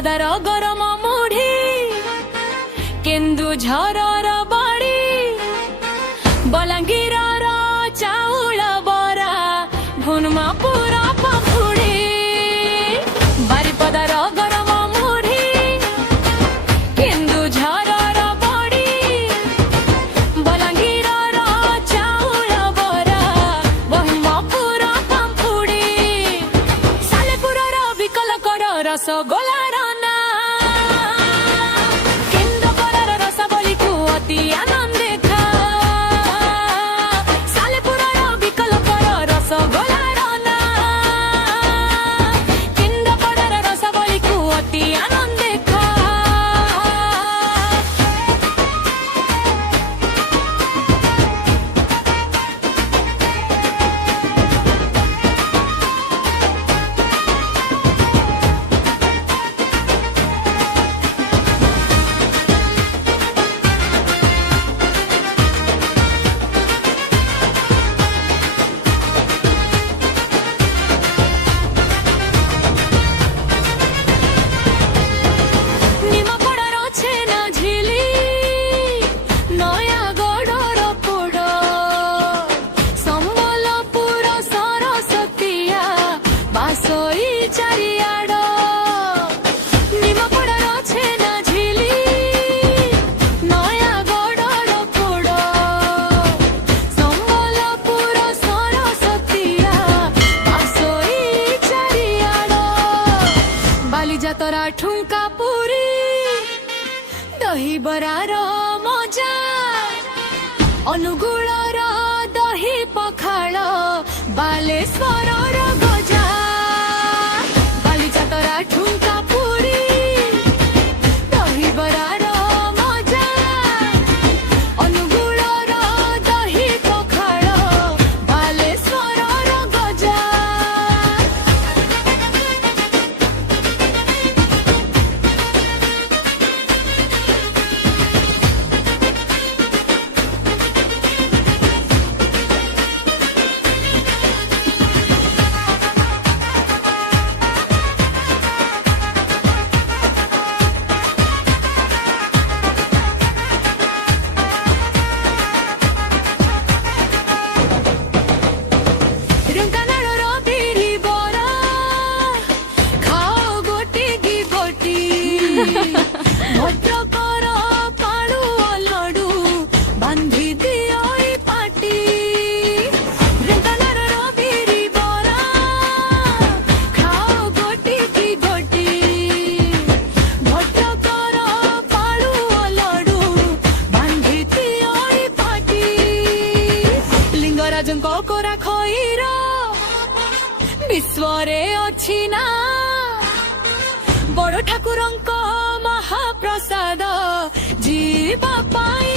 ବାରିପଦାର ଗରମ ମୁଢି କେନ୍ଦୁଝରର ବଡି ବଲାଙ୍ଗୀରର ଚାଉଳ ବରା ଭୁନମାପୁର ପକୁଡି ବାରିପଦାର ଗରମ ମୁଢି କେନ୍ଦୁଝରର ବଡି ବଲାଙ୍ଗୀରର ଚାଉଳ ବରା ଭୁନମାପୁର ପକୁଡି ସାଲେପୁରର ବିକଲ କର ରସଗୋଲାର ନା କେନ୍ଦ୍ରାପଡ଼ାର ରସାବଳୀକୁ ଅତି ଆନନ୍ଦେ ଖା ସାଲେପୁରର ବିକଲ କର ରସଗୋଲାର ନା କେନ୍ଦ୍ରାପଡ଼ାର ରସାବଳୀକୁ ଅତି ଆନନ୍ଦେ ଖା ନିମାପଡ଼ାର ଛେନା ଝିଲି ନୟାଗଡ଼ର ପୋଡ଼ ସମ୍ବଲପୁର ସରସ୍ୱତୀଆ ବାସୋଇ ଚାରିଆଡ଼ ନିମାପଡ଼ାର ଛେନା ଝିଲି ନୟାଗଡ଼ର ପୋଡ଼ ସମ୍ବଲପୁର ସରସ୍ୱତୀଆ ବାସୋଇ ଚାରିଆଡ଼ ବାଲିଯାତରା ଠୁଙ୍କା ପୁରୀ ଦହିବରାର ମଜା ଅନୁଗୁଳର ଦହି ପଖାଳ ବାଲେଶ୍ୱରର ଗଜା ବାଲିଯାତରା ଠୁଙ୍କା ପୁରୀ ଦହିବରାର ମଜା ଅନୁଗୁଳର ଦହି ପଖାଳ ବାଲେଶ୍ୱରର ଗଜା ଢେଙ୍କାନାଳର ବିରି ବରା ଖାଅ ଗୋଟିକି ଗୋଟି ଭଦ୍ରକର ପାଳୁଅ ଲଡୁ ବାନ୍ଧି ଦିଅ ଏଇ ପାଟି ଢେଙ୍କାନାଳର ବିରି ବରା ଖାଅ ଗୋଟିକି ଗୋଟି ଭଦ୍ରକର ପାଳୁଅ ଲଡୁ ବାନ୍ଧି ଦିଅ ଏଇ ପାଟି ଲିଙ୍ଗରାଜଙ୍କ କୋରା ଖଇର ବିଶ୍ୱରେ ଅଛି ନା ବଡ଼ ଠାକୁରଙ୍କ ମହାପ୍ରସାଦ ଯିବା ପାଇଁ